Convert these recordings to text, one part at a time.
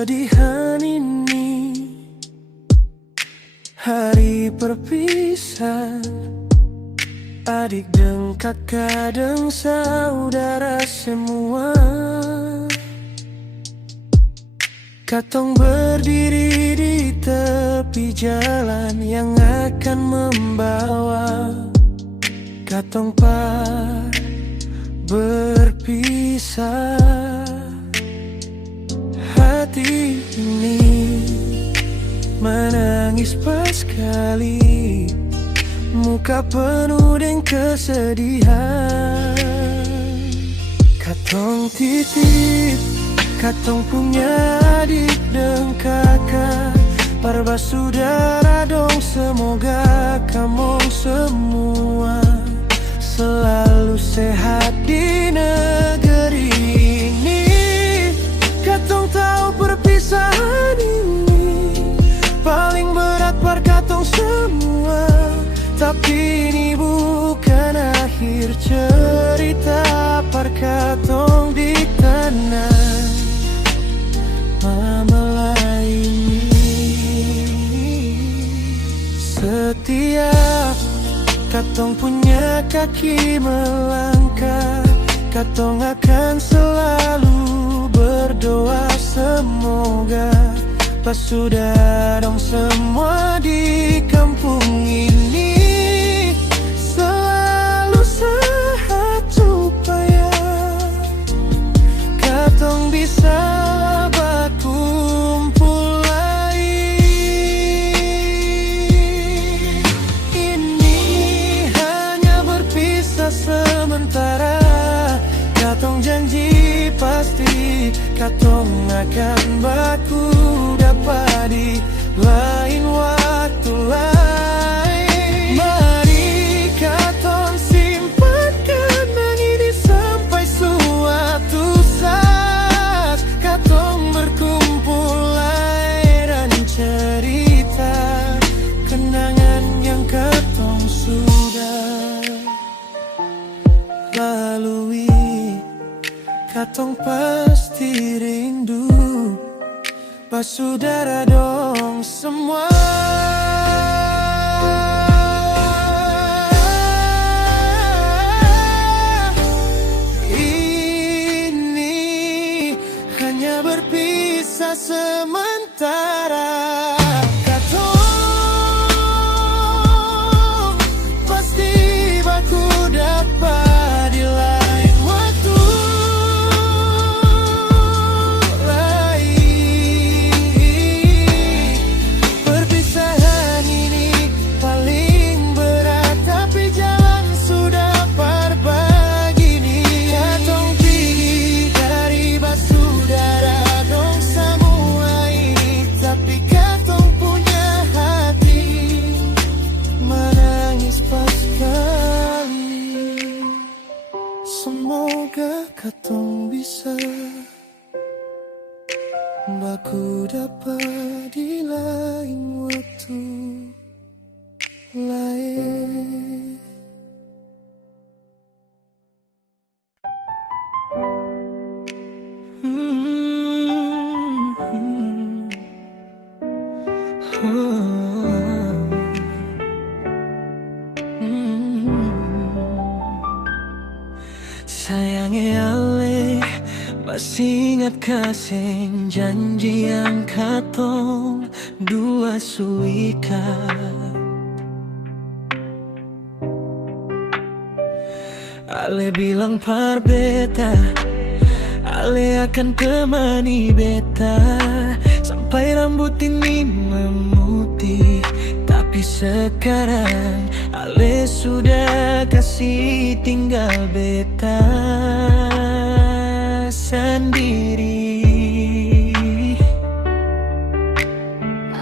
kesedihan ini, hari perpisahan adik dan kakak dan saudara semua. Katong berdiri di tepi jalan yang akan membawa katong berpisah. Hati ini menangis pas kali, muka penuh dengan kesedihan. Katong titip, katong punya adik dan kakak, para saudara dong, semoga kamu semua selalu sehat di negeri ini. Katong tahu perpisahan ini paling berat par katong semua, tapi ini bukan akhir cerita par katong di tanah Mamala ini. Setiap katong punya kaki melangkah, katong akan selalu berdoa semoga pas sudah dong semua di kampung ini selalu sehat, supaya katong bisa berkumpul lagi. Ini hanya berpisah sementara, katong janji pasti katong akan baku dapat di lain waktu lain. Mari katong simpan kenang ini sampai suatu saat katong berkumpul lagi dan cerita kenangan yang katong sudah lalui. Katong pasti rindu pas saudara dong semua. Ini hanya berpisah sementara, katong pasti baku dapat di lain waktu. Semoga katong bisa baku dapat di lain waktu lain. Sayangnya ale masih ingat kasih janji yang katong dua suikat. Ale bilang par beta, ale akan temani beta sampai rambut ini memutih. Tapi sekarang ale sudah kasih tinggal beta sendiri.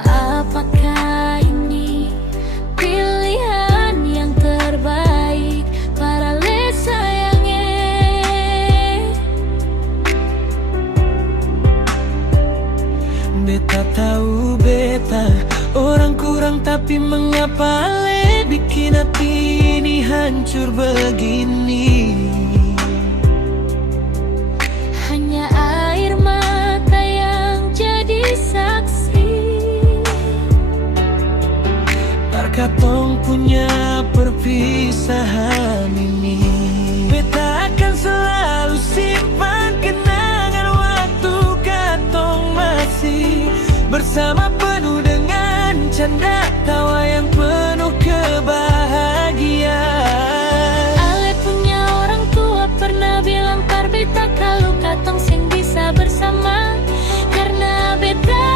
Apakah ini pilihan yang terbaik para le sayangnya? Beta tahu beta orang kurang, tapi mengapa le bikin hati ini hancur begini? Hanya air mata yang jadi bersama penuh dengan canda tawa yang penuh kebahagiaan. Ale punya orang tua pernah bilang par beta kalau katong sing bisa bersama, karena beta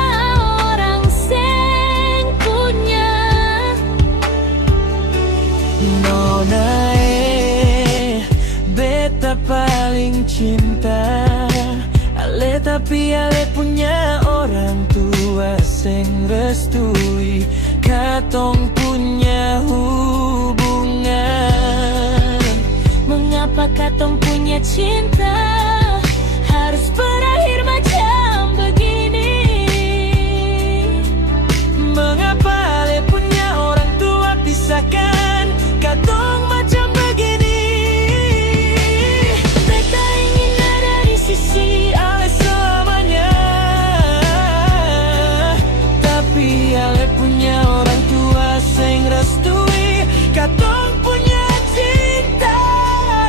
orang sing punya. Nona beta paling cinta Ale, tapi Ale punya orang tua sing restui katong punya hubungan. Mengapa katong punya cinta harus berakhir macam begini? Mengapa Ale punya orang tua pisahkan katong macam begini? Beta ingin ada di sisi Ale selamanya, tapi Ale punya orang tua sing restui katong punya cinta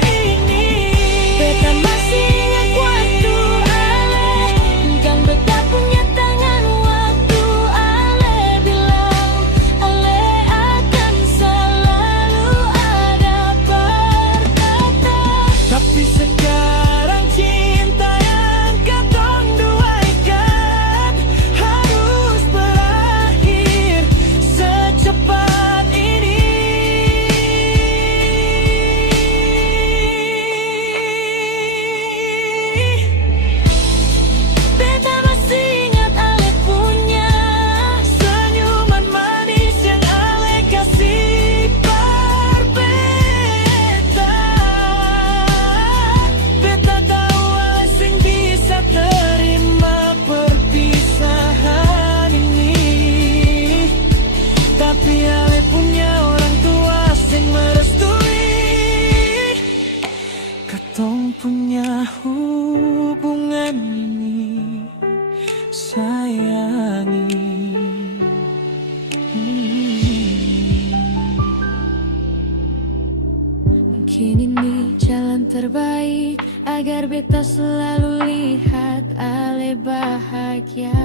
ini. beta masih ingat waktu Ale gang beta punya tangan, waktu Ale bilang Ale akan selalu ada berkata. Tapi sekarang cinta yang katong dua ikat harus berakhir secepat ini. Beta masih ingat Ale punya Senyuman manis yang Ale kasih par beta. Beta tahu Ale sing bisa terima perpisahan ini, tapi Ale punya orang tua sing merestui katong punya hubungan ini, sayangi. Mungkin ini jalan terbaik agar beta selalu lihat Ale bahagia,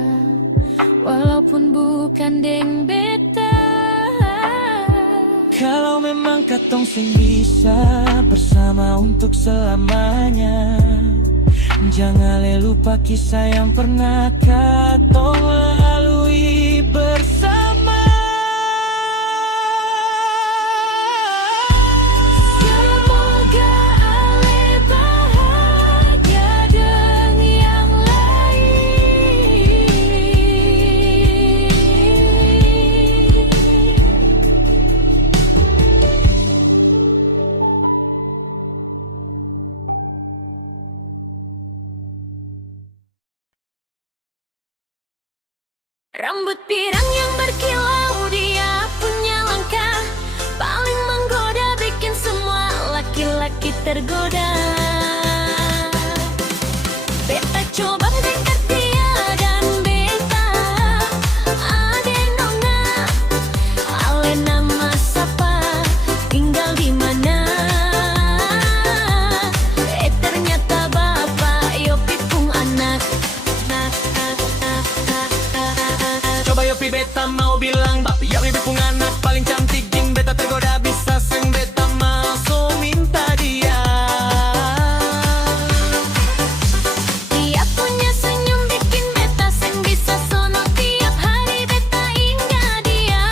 walaupun bukan deng beta. Kalau memang katong sing bisa bersama untuk selamanya, jangan lupa kisah yang pernah katong lalui bersama. Semoga Ale bahagia dengan yang lain. Rambut pirang yang berkilau, dia punya langkah paling menggoda, bikin semua laki-laki tergoda. Beta coba dekat dia dan beta ade nona, Ale nama siapa, tinggal di mana? Ternyata bapak yo pipung anak. Coba Yopi beta mau bilang bapak yang ibu pung anak paling cantik, jing beta tergoda bisa seng beta masuk minta dia. Dia punya senyum bikin beta seng bisa sono, tiap hari beta ingat dia.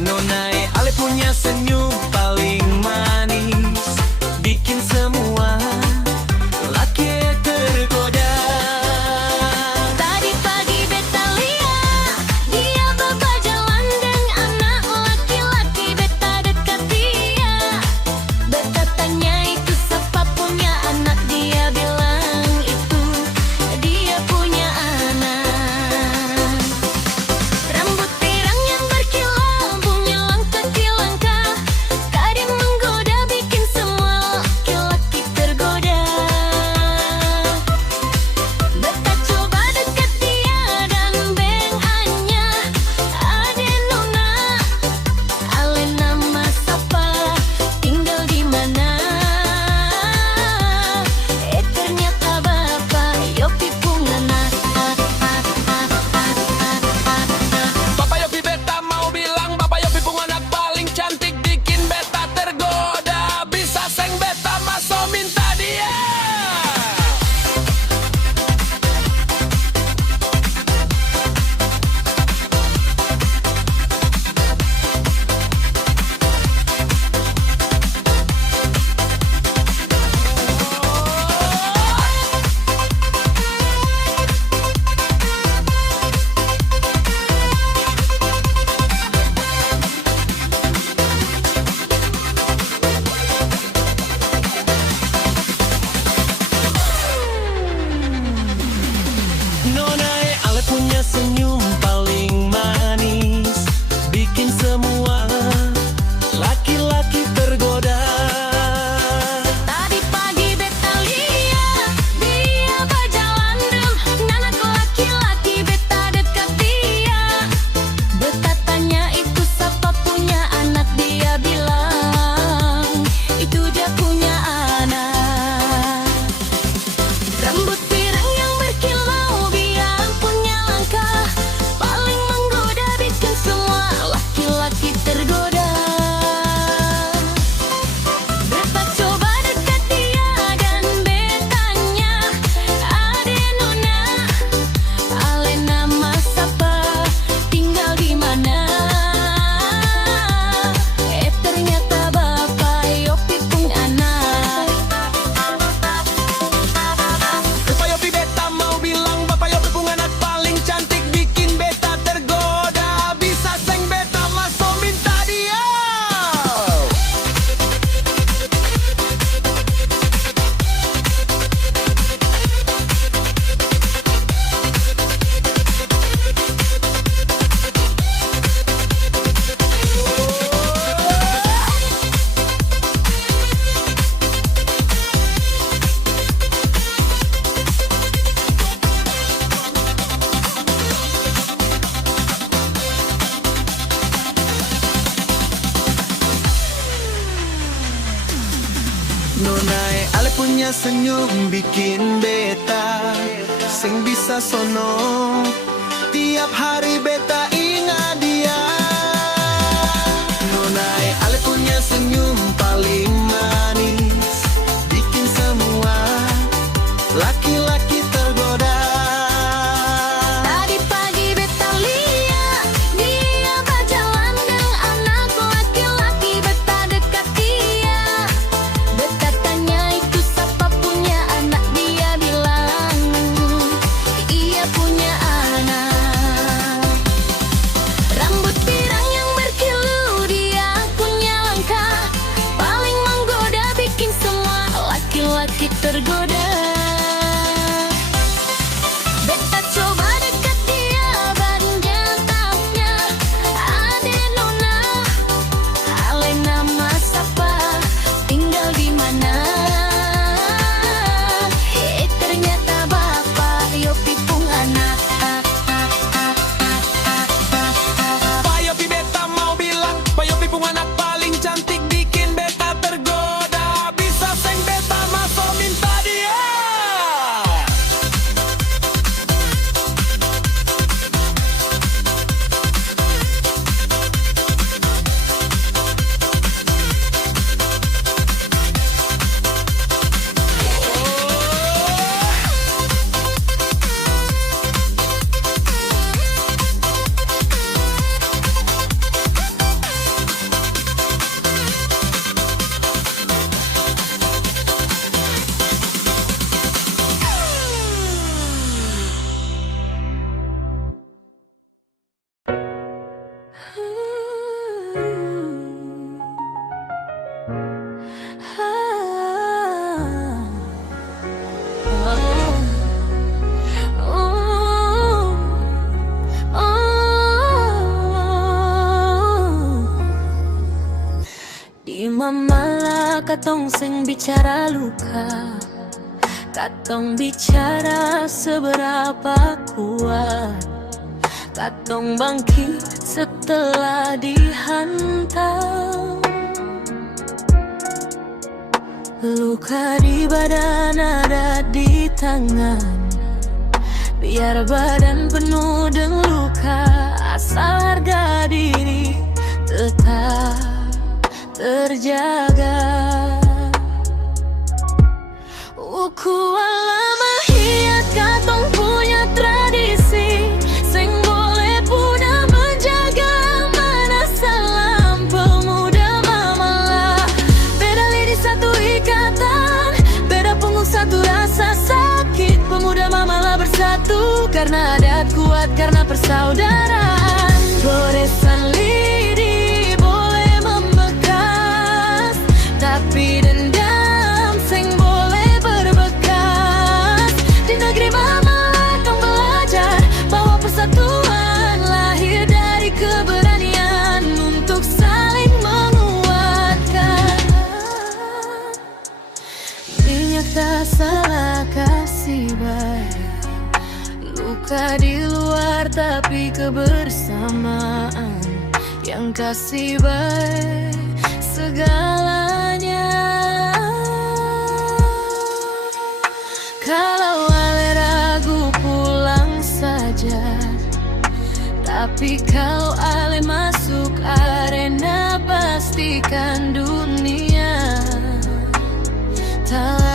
Nona Ale punya senyum paling manis, bikin semua laki tergoda. Tadi pagi beta lihat dia bawa jalan dengan anak laki-laki. punya senyum bikin beta sing bisa sono. Tiap hari beta ingat dia. Nonai ale punya senyum paling manis, bikin semua laki-laki tergoda. Tadi pagi beta lihat dia berjalan dengan anak laki-laki, beta dekat dia. Beta tanya itu siapa punya anak, dia bilang ia punya anak. Rambut pirang yang berkilau, dia punya langkah paling menggoda, bikin semua laki-laki tergoda. Beta coba dekat dia, badannya tanya, ade nona, ale nama siapa, tinggal di mana? Ternyata bapak Yopi pung anak. Pak Yopi beta mau bilang, Pak Yopi pun anak paling cantik, bikin beta tergoda. Bisa seng beta masuk minta dia. Di mamala katong sing bicara luka, katong bicara seberapa kuat, katong bangkit setelah dihantam. Luka di badan ada di tangan, biar badan penuh dengan luka, asal harga diri tetap terjaga. Lama hiat katong punya tradisi, sing boleh puna menjaga mana salam pemuda mamala. Beda lidi satu ikatan, beda punggung satu rasa sakit. Pemuda mamala bersatu karena adat kuat, karena persaudaraan. Goresan lidi boleh membekas, tapi dendam sing boleh berbekas. Di negeri mamala kau belajar bahwa persatuan lahir dari keberanian untuk saling menguatkan. Minyak tak salah kasih baik, luka di luar tapi kebersamaan yang kasih baik segalanya. Kalau ale ragu pulang saja, tapi kalau ale masuk arena pastikan dunia tak.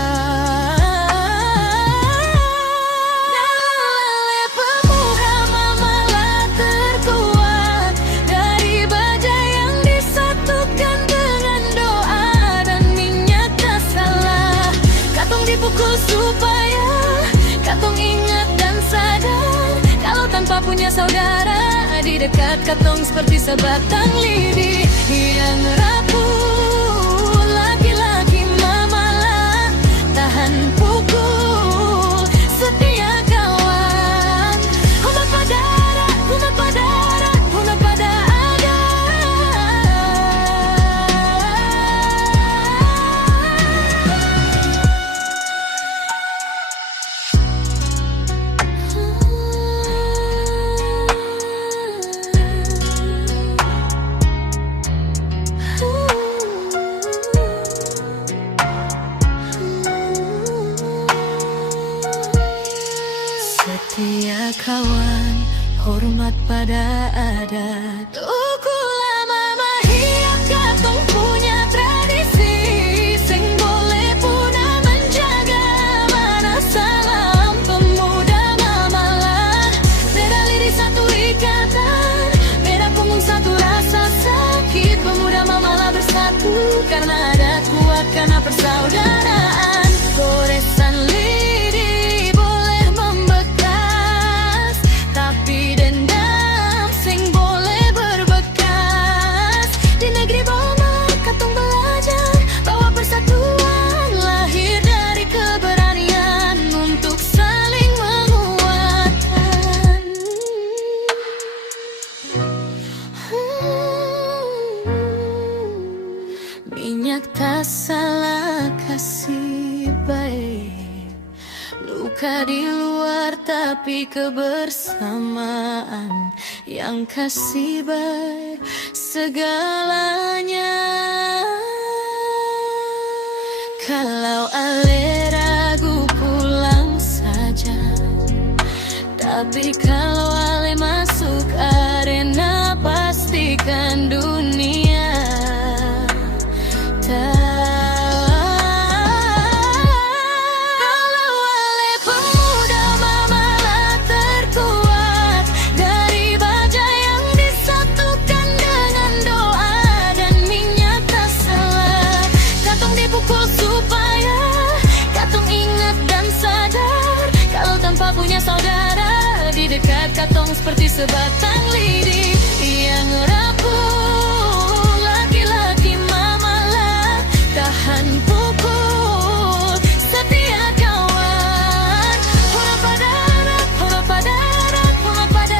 Supaya katong ingat dan sadar, kalau tanpa punya saudara di dekat katong seperti sebatang lidi yang rapuh. Laki-laki mamala tahan pukul, setia kawan. Hamba padara, hamba padara, hamba pada ada. Iya kawan, hormat pada adat. Tuku lama mahia katong punya tradisi, sing boleh puna menjaga mana salam pemuda mamalah. Beda lirik satu ikatan, beda punggung satu rasa sakit. Pemuda mamalah bersatu karena ada kuat, karena persaudaraan. Goresan lidi boleh membekas, tapi dendam sing boleh berbekas. Di negeri Boma katong belajar bahwa persatuan lahir dari keberanian untuk saling menguatkan. Minyak tak salah kasih baik, luka di luar tapi kebersamaan yang kasih baik segalanya. Kalau ale ragu pulang saja, tapi kalau ale masuk arena pastikan dunia kalau ale pemuda mamalah terkuat dari baja yang disatukan dengan doa dan minyak tak salah. Katong dipukul supaya katong ingat dan sadar kalau tanpa punya saudara di dekat katong seperti sebatang lidi yang rapuh. Laki-laki mamalah tahan pukul setia kawan. Hora pada adat, hora pada adat, hora pada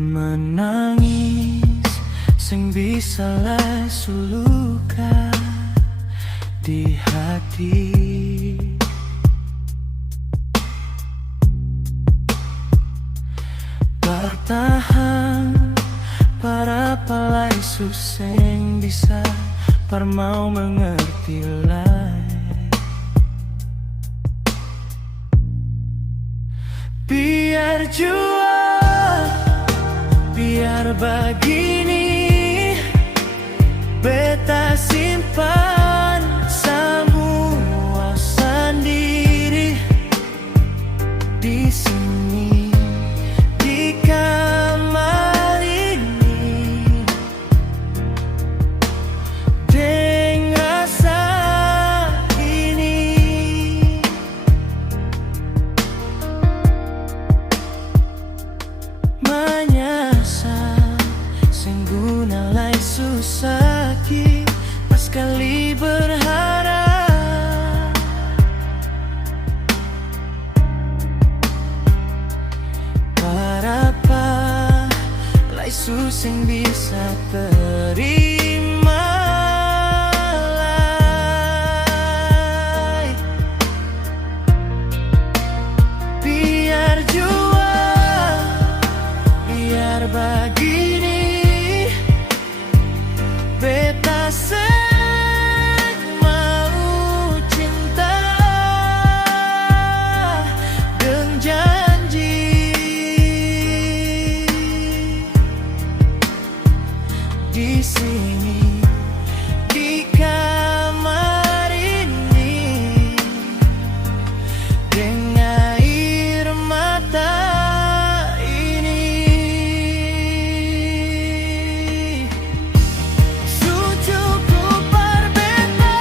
menangis sing bisa lesu luka di hati. Bertahan para palai suseng bisa par mau mengerti lah. Biar jua, biar begini, beta simpan semua sendiri di sini, di kamar ini, dengan rasa ini. Menyesal sengguna lai susaki pas kali berharap. Berapa lai suseng bisa terima lai. Biar jua, biar begini, beta sek mau cinta dengan janji di sini, di kamar ini, dengan air mata ini. Sucuku berbeda,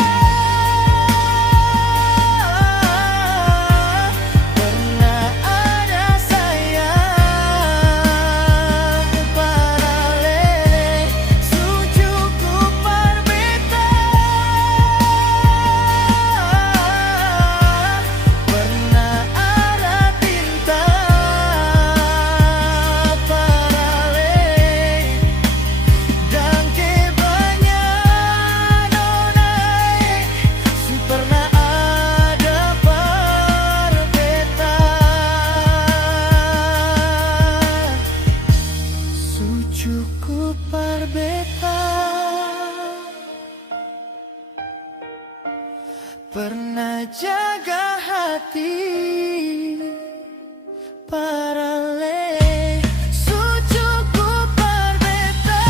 pernah ada sayang kepada lele. Sucuku pernah jaga hati para le sucuku berbeda.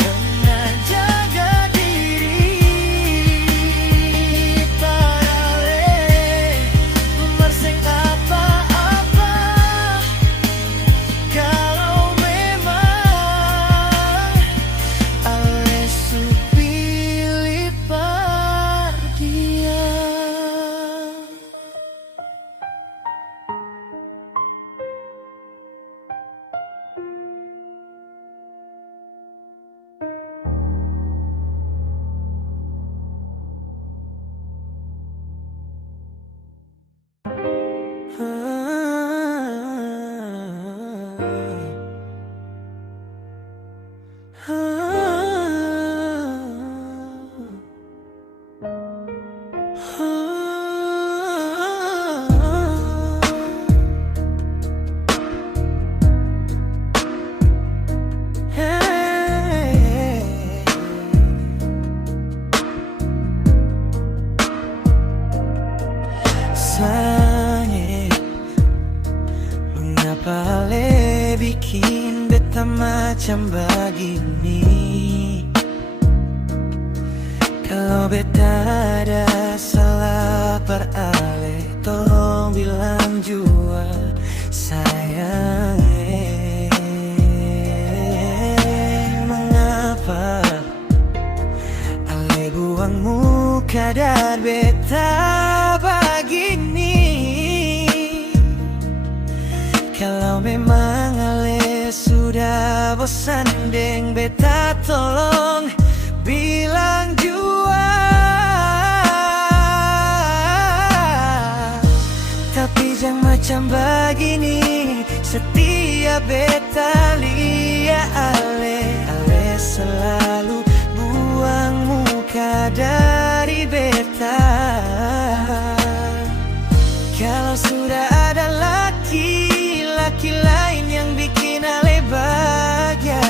Pernah jaga diri para le mersing apa-apa. Kalau memang ale supili par dia. Sange, mengapa le bikin beta macam begini? Kalau beta ada salah per ale, tolong bilang jua sayang. Mengapa ale buang muka dan beta begini? Kalau memang ale sudah bosan deng beta, tolong bilang jua. Tapi jangan macam begini, setiap beta lihat ale selalu buang muka dari beta. Kalau sudah ada laki lain yang bikin ale bahagia,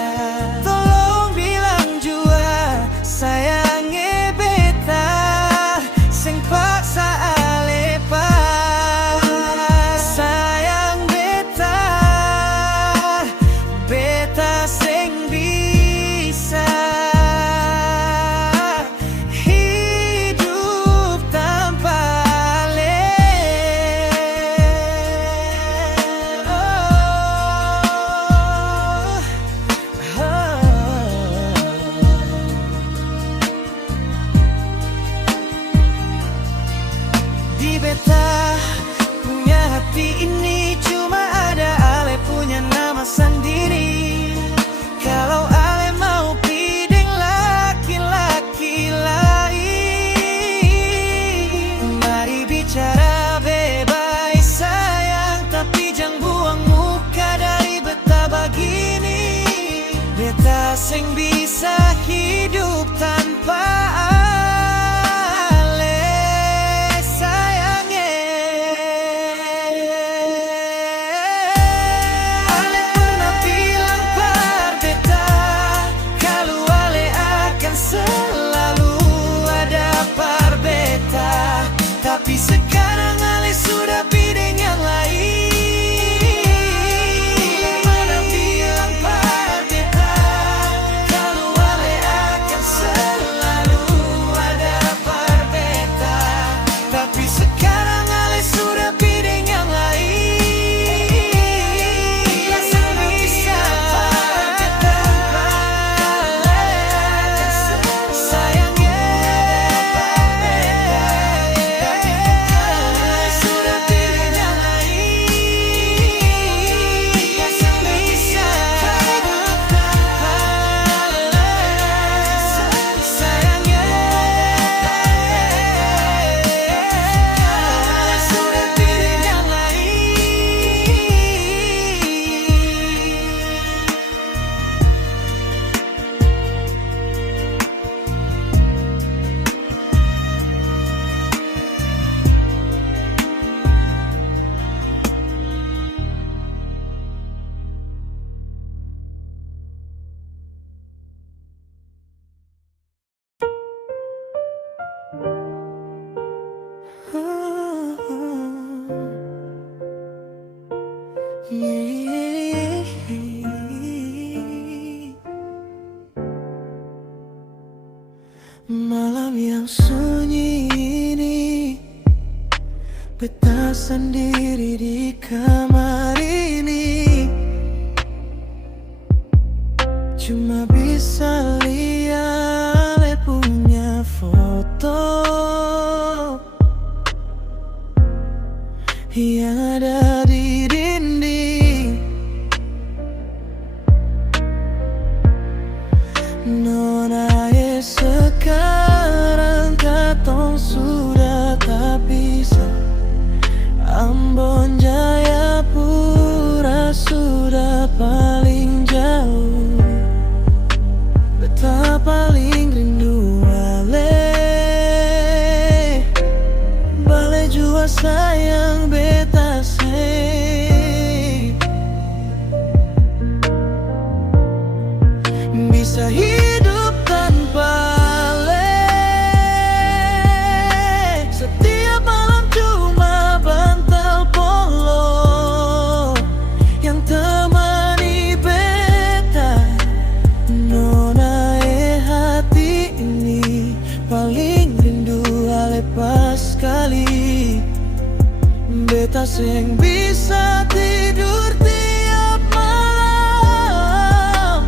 tolong bilang jua sayangnya beta, sing paksa ale pa. Sayang beta, beta sing bisa hidup tanpa ale. Di beta punya hati ini cuma ada ale punya nama sendiri. Kalau ale mau pideng laki-laki lain, mari bicara bebas sayang, tapi jangan buang muka dari beta begini. Beta sing bisa hidup tanpa ale sayangnya. Ale pernah bilang par beta, kalau ale akan selalu ada par beta. Tapi sekarang ale sudah pideng yang lain. Pernah bilang par beta, kalau sendiri di kamar ini, cuma bisa lihat punya foto yang ada di dinding. Nona sekarang katong sudah tak bisa. Ambon Jayapura sudah paling jauh. Beta paling rindu Bale jua sayang beta say. Bisa hidup tanpa Ale. Setiap malam cuma bantal polo yang temani beta. Nona hati ini paling rindu Ale pas kali. Beta seng bisa tidur tiap malam.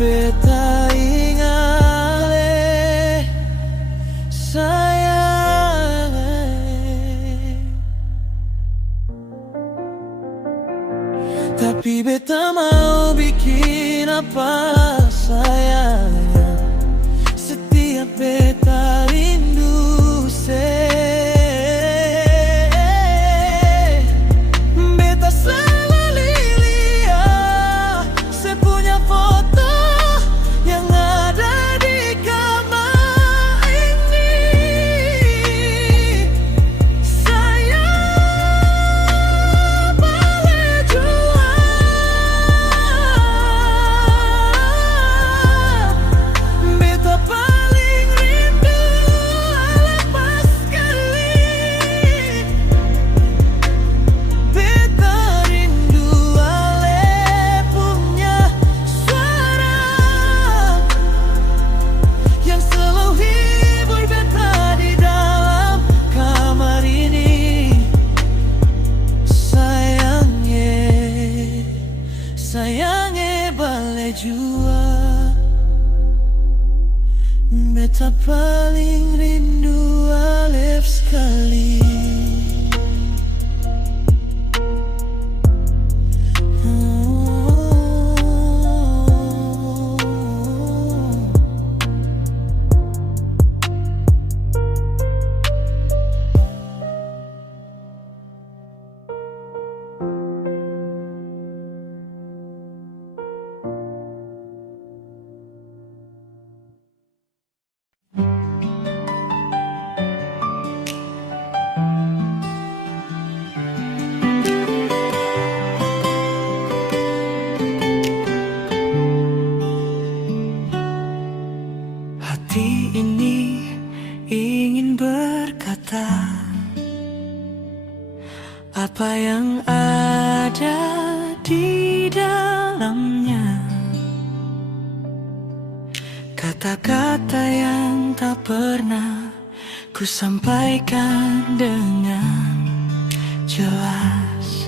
Beta ingat Ale sayang. Tapi beta mau bikin apa sayang. Setiap beta rindu beta selalu lihat saya punya foto yang ada di kamar ini. Saya boleh jual. Beta paling rindu lepas sekali. Beta rindu Ale punya suara yang selalu hibur beta di dalam kamar ini. Sayangnya bale jua. Beta paling rindu Ale sekali. Hati ini ingin berkata apa yang ada di dalamnya. Kata-kata yang tak pernah ku sampaikan dengan jelas.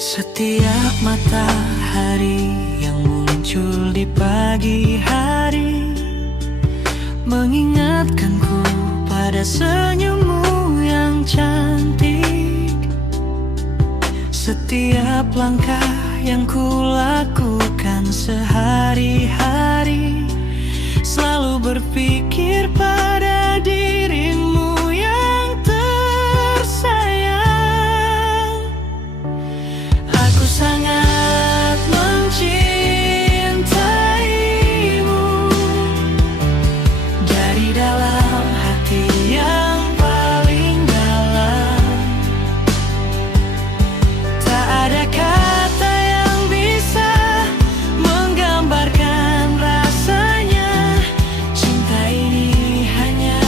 Setiap matahari yang muncul di pagi hari mengingatkanku pada senyummu yang cantik. Setiap langkah yang ku lakukan sehari-hari selalu berpikir pada dirimu yang tersayang. Aku sangat mencintaimu dari dalam hati yang paling dalam. Tak ada kata yang bisa menggambarkan rasanya. Cinta ini hanya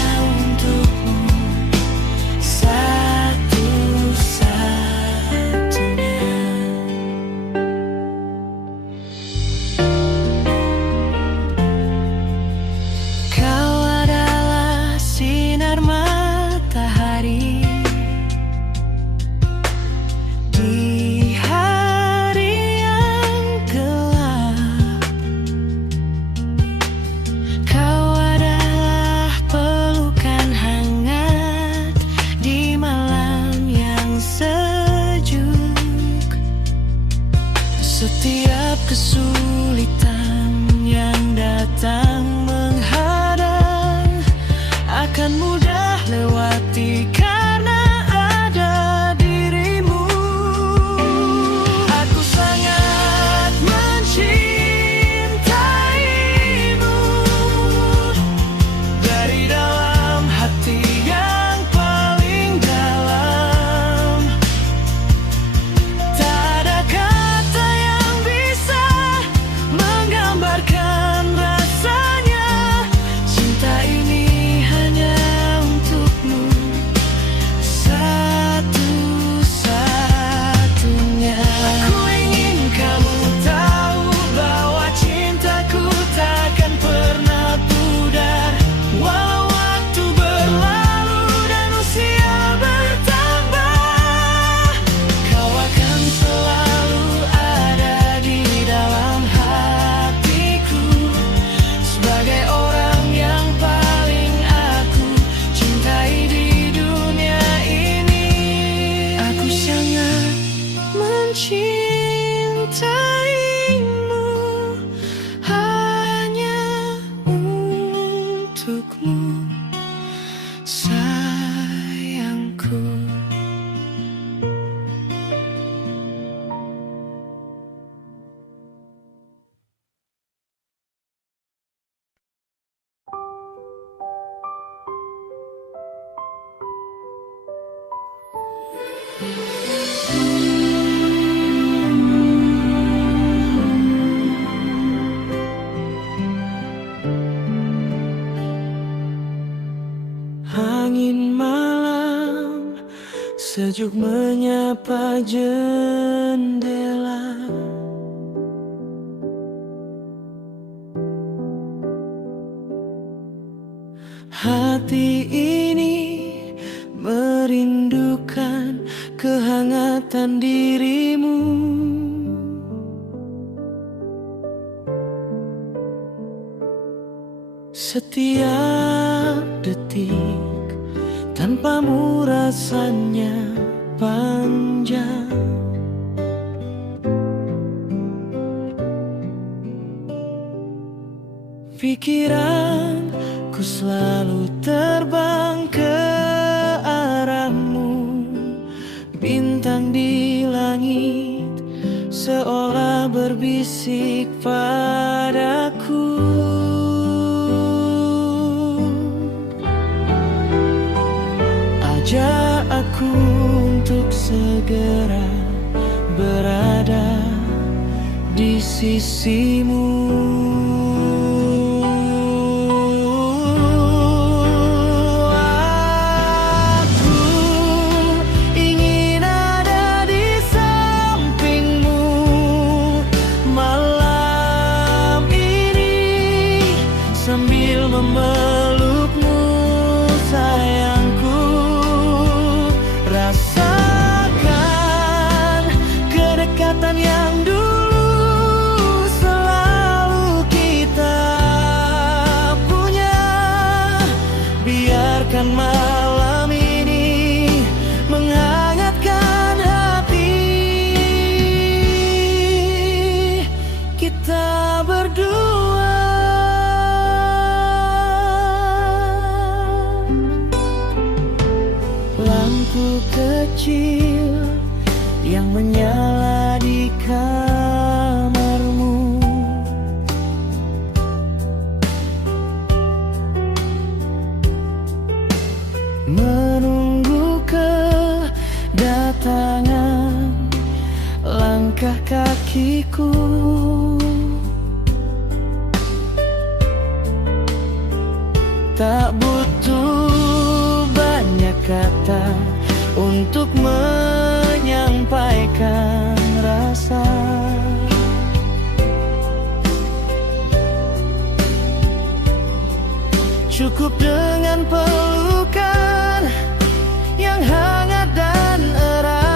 Setiap kesulitan yang datang menghadang akan mudah lewati karena ada dirimu. Aku sangat mencintaimu dari dalam hati yang paling dalam. Tak ada kata yang bisa menggambarkan rasanya. Cinta ini hanya untukmu, satu-satunya. Aku ingin kamu tahu bahwa cintaku takkan pernah pudar. Walau waktu berlalu dan usia bertambah, kau akan selalu ada di dalam hatiku, sebagai orang yang paling aku cintai di dunia ini. Aku sangat mencintaimu hanya untukmu, sayangku. Angin malam sejuk menyapa jendela. Hati ini merindukan kehangatan dirimu. Setiap detik tanpamu rasanya panjang. Pikiranku selalu terbang ke arahmu. Bintang di langit seolah berbisik padaku. Ajak aku untuk segera berada di sisimu. Aku ingin ada di sampingmu malam ini, sambil memelukmu sayangku. Rasakan kedekatan yang dulu selalu kita punya. Biarkan malam ini menghangatkan hati kita berdua. Lampu kecil yang menyala di kamarmu, menunggu kedatangan langkah kakiku. Tak butuh banyak kata untuk menyampaikan rasa. Cukup dengan pelukan yang hangat dan erat.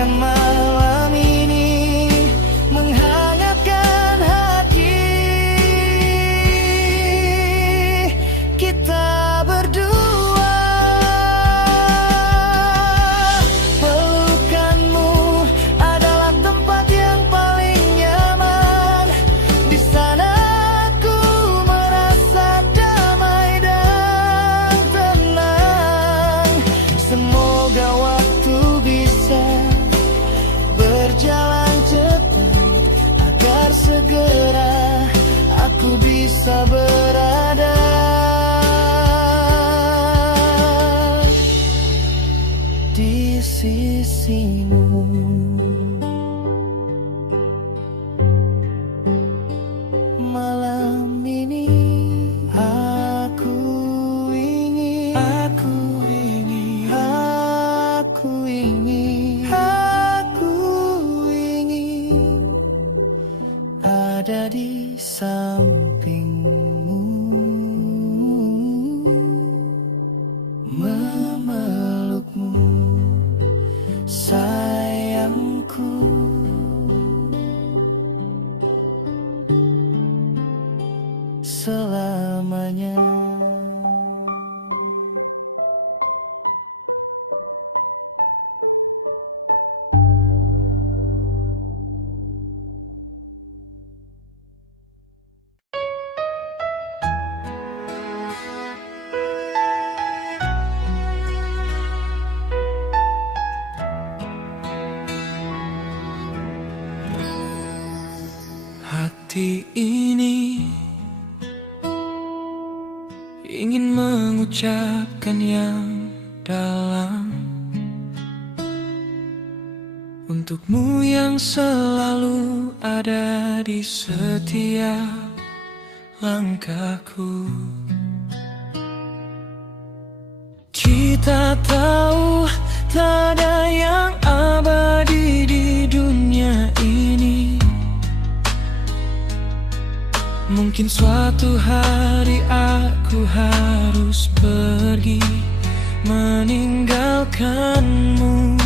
biarkan malam ini menghangatkan hati kita berdua. Pelukanmu adalah tempat yang paling nyaman. Di sana aku merasa damai dan tenang. Semoga waktu bisa berjalan cepat agar segera aku bisa berada di sisimu. Malam ini aku ingin ada di sampingmu, memelukmu, sayangku. Selamanya. Hati ini ingin mengucapkan yang dalam untukmu yang selalu ada di setiap langkahku. Kita tahu tak ada yang abadi di dunia ini. Mungkin suatu hari aku harus pergi meninggalkanmu,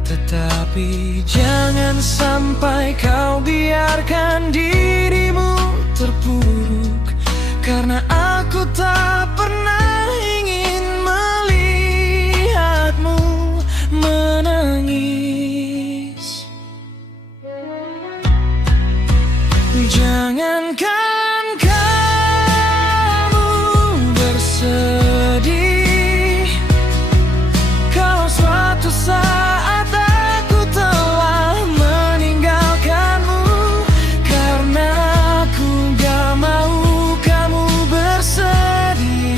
tetapi jangan sampai kau biarkan dirimu terpuruk, karena aku tak pernah ingin melihatmu menangis. Jangankan kamu bersedih kalau suatu saat aku telah meninggalkanmu, karena aku gak mau kamu bersedih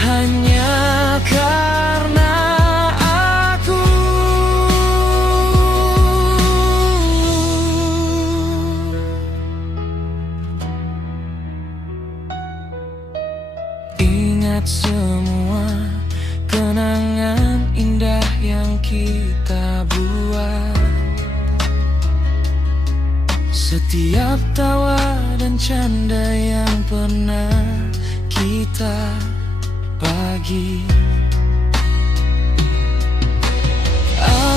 hanya karena aku. Ingat semua kenangan indah yang kita buat, setiap tawa dan canda yang pernah kita bagi.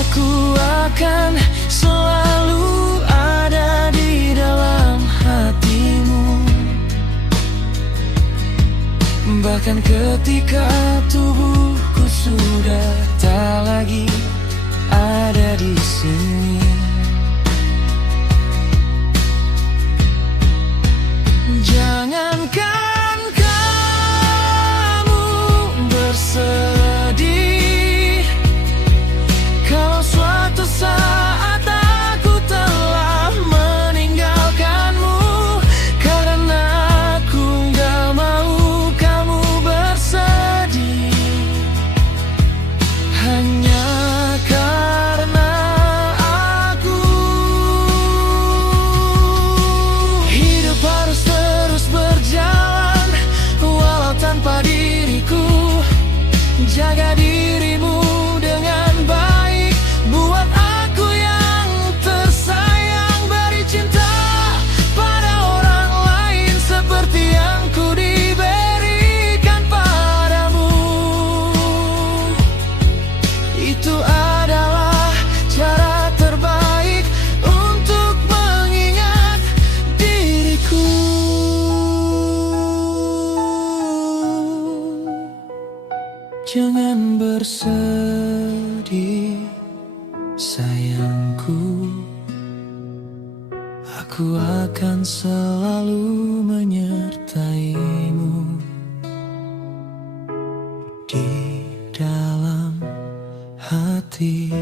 Aku akan selalu ada di dalam hatimu, bahkan ketika tubuhku sudah tak lagi ada di sini. Jangankan kamu bersedih kalau suatu saat aku telah meninggalkanmu, karena aku gak mau kamu bersedih itu adalah cara terbaik untuk mengingat diriku. Jangan bersedih, sayangku. Aku akan selalu menyertaimu di dalam hati.